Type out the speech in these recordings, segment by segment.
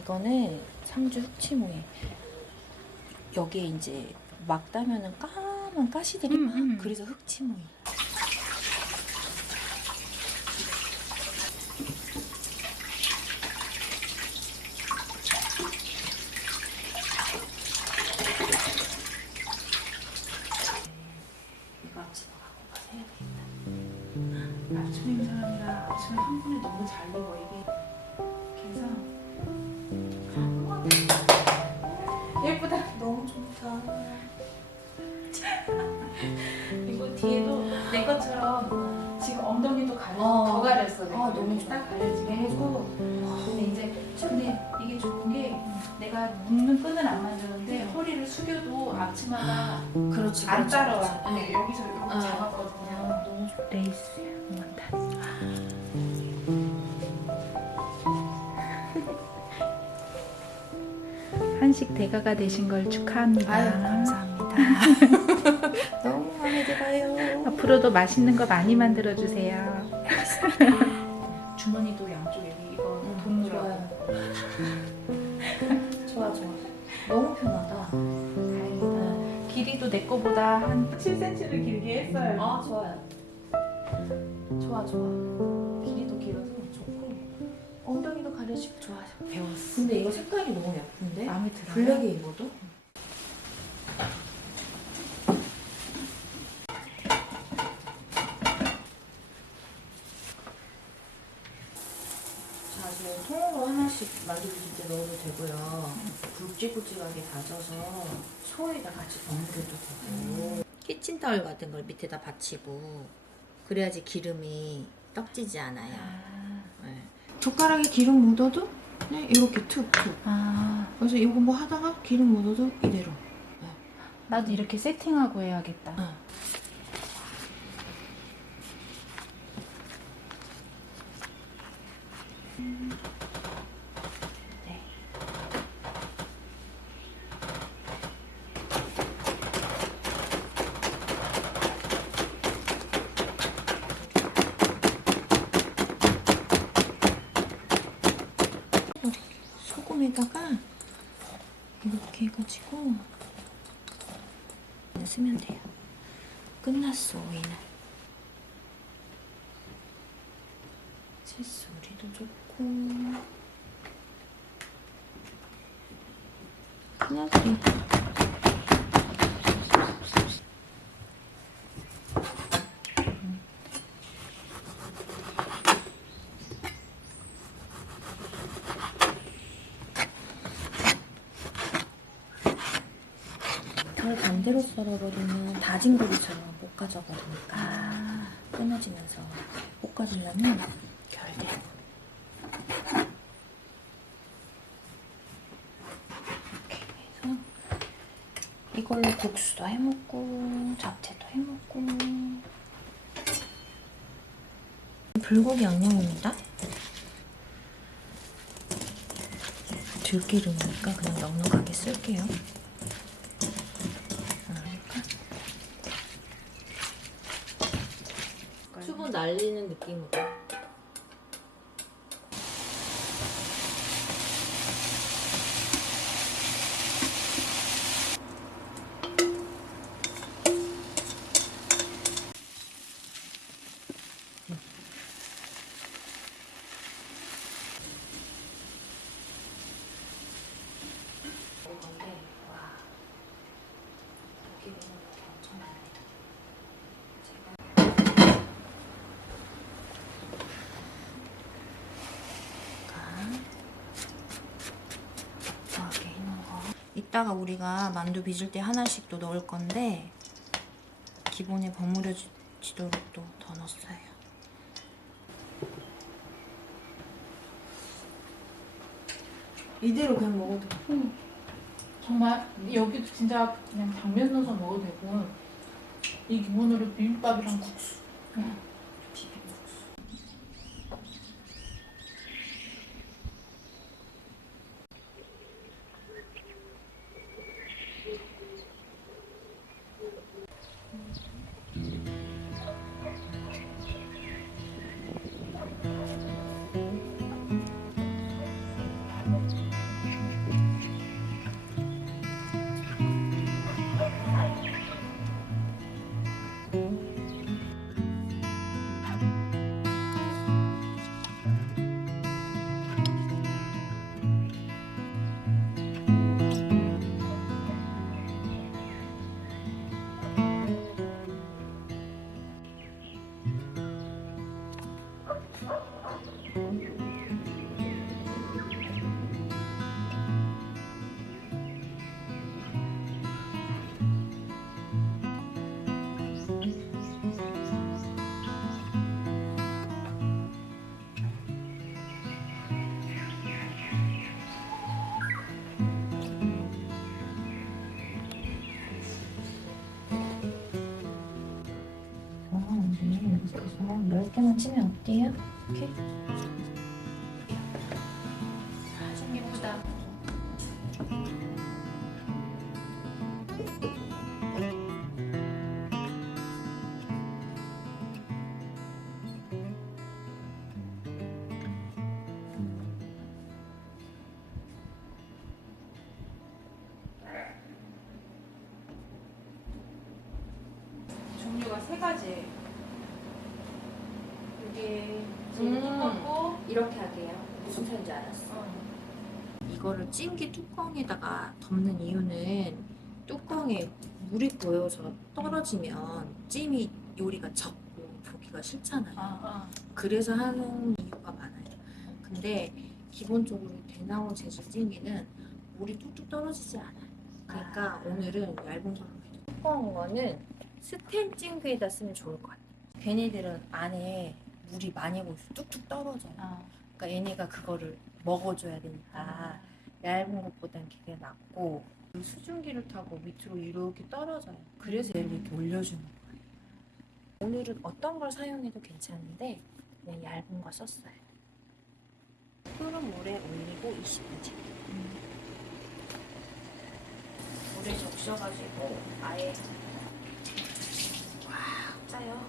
이거는 상주 흑치모에 여기에 이제 막 따면은 까만 가시들이 그래서 흑치모이. 이거 아침에 갖고 가서 해야 되겠다. 아침에 있는 사람이라 아침에 한 번에 너무 잘 익어 이게. 그래서 예쁘다. 너무 좋다. 이거 뒤에도 내 것처럼 지금 엉덩이도 더 가렸어. 내가. 너무 좋아. 딱 가려지게 해고. 근데 이게 좋은 게 내가 묶는 끈을 안 만드는데 허리를 숙여도 앞치마가 그렇지. 안 그렇지, 따라와. 그렇지. 근데 여기서 이렇게 잡았거든요. 너무 좋아. 레이스 원단. 한식 대가가 되신 걸 축하합니다. 아유, 감사합니다. 너무 마음에 들어요. 앞으로도 맛있는 거 많이 만들어 주세요. 주머니도 양쪽에 이거 돈 넣어요. 좋아, 좋아. 너무 편하다. 다행이다. 길이도 내 거보다 한 7cm를 길게 했어요. 아, 좋아요. 좋아, 좋아. 길이도 길어서 좋고 엉덩이도 가려지고 좋아요. 배웠어. 근데 이거 색깔이 너무 예쁜데? 마음에 들어요? 블랙에 입어도? 자, 지금 통으로 하나씩 만두비질 때 넣어도 되고요. 굵직굵직하게 다져서 소에다 같이 버무려도 되고. 키친타월 같은 걸 밑에다 받치고 그래야지 기름이 떡지지 않아요. 네. 젓가락에 기름 묻어도 그냥 이렇게 툭툭. 그래서 이거 뭐 하다가 기름 묻어도 이대로. 나도 이렇게 세팅하고 해야겠다. 네. 소금에다가 이렇게 해가지고 쓰면 돼요. 끝났어, 오이는. 채소리도 좋고. 끝났지. 덜 반대로 썰어버리면 다진 고기처럼 볶아져버리니까 끊어지면서 볶아지려면 결대. 이렇게 해서 이걸로 국수도 해먹고 잡채도 해먹고. 불고기 양념입니다. 들기름이니까 그냥 넉넉하게 쓸게요. 수분 날리는 느낌으로. 건데 와, 들기름은 이렇게 엄청 많네. 이따가 우리가 만두 빚을 때 하나씩 또 넣을 건데 기본에 버무려지도록 또 더 넣었어요. 이대로 그냥 먹어도 돼. 정말 여기도 진짜 그냥 당면 넣어서 먹어도 되고 이 기본으로 비빔밥이랑 국수. 비빔국수. 이렇게만 치면 어때요? 이렇게? 좀 예쁘다. 종류가 세 가지. 이게 제일 두껍고 이렇게 하게요. 무슨 차인지 알았어. 이거를 찜기 뚜껑에다가 덮는 이유는 뚜껑에 물이 고여서 떨어지면 찜이 요리가 적고 보기가 싫잖아요. 그래서 하는 이유가 많아요. 근데 기본적으로 대나무 재질 찜기는 물이 뚝뚝 떨어지지 않아요. 그러니까 오늘은 얇은 걸로 해요. 두꺼운 거는 스텐 찜기에다 쓰면 좋을 것 같아요. 걔네들은 안에 물이 많이 고여서 뚝뚝 떨어져요. 그러니까 얘네가 그거를 먹어줘야 되니까 얇은 것보단 그게 낫고 수증기를 타고 밑으로 이렇게 떨어져요. 그래서 얘를 이렇게 올려주는 거예요. 오늘은 어떤 걸 사용해도 괜찮은데 그냥 얇은 거 썼어요. 끓은 물에 올리고 20분 지금. 물에 적셔가지고 아예 꽉 짜요.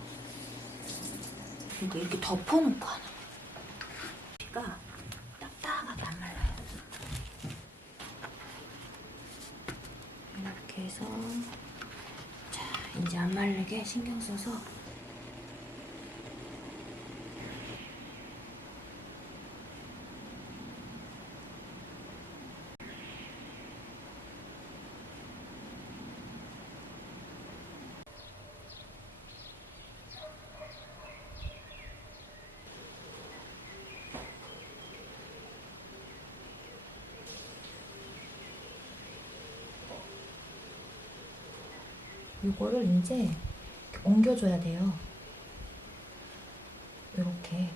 그러니까 이렇게 덮어놓고 하는 거예요. 피가 딱딱하게 안 말라요. 이렇게 해서 자 이제 안 마르게 신경 써서 이거를 이제 옮겨줘야 돼요. 이렇게.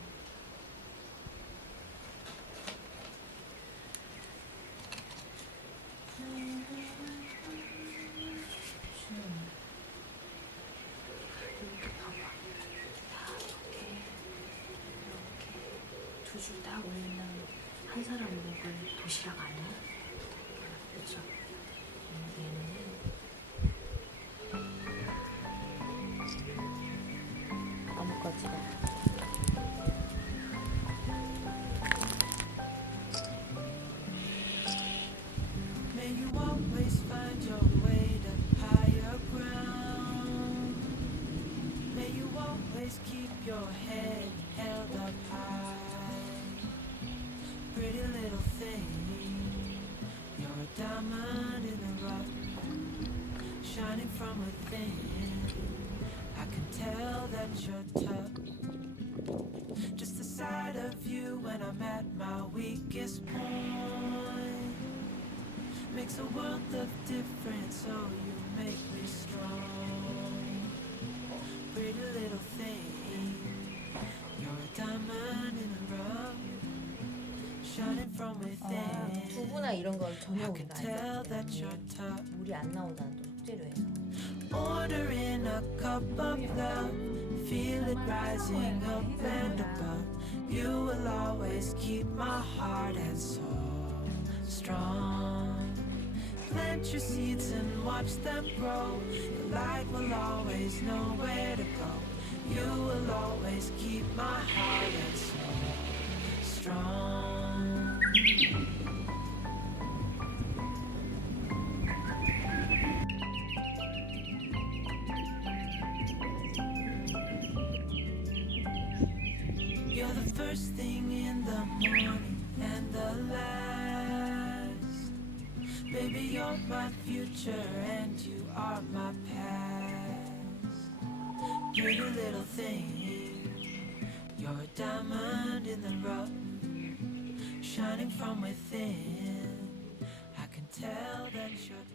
두 줄 딱 올리면 한 사람 먹을 도시락 아니야? 그렇죠? 얘는 아무까지나. May you always find your way to higher ground. May you always keep your head held up high. Pretty little thing, you're a diamond in the rough, shining from within. I can tell that you're tough. Just the sight of you when I'm at my weakest point makes a world of difference. Oh, you make me strong. Pretty little thing, you're a diamond in the rough, shining from within. 두부나 이런 걸 I 저녁에 can 놔야 tell 되기 that you're 때문에 tough. 물이 안 나온다는 또 숙제로 해요. Ordering a cup of love, feel it rising up and above. You will always keep my heart and soul strong. Plant your seeds and watch them grow. The light will always know where to go. You will always keep my heart and soul strong. You're the first thing in the morning and the last. Baby, you're my future and you are my past. Pretty little thing, you're a diamond in the rough, shining from within. I can tell that you're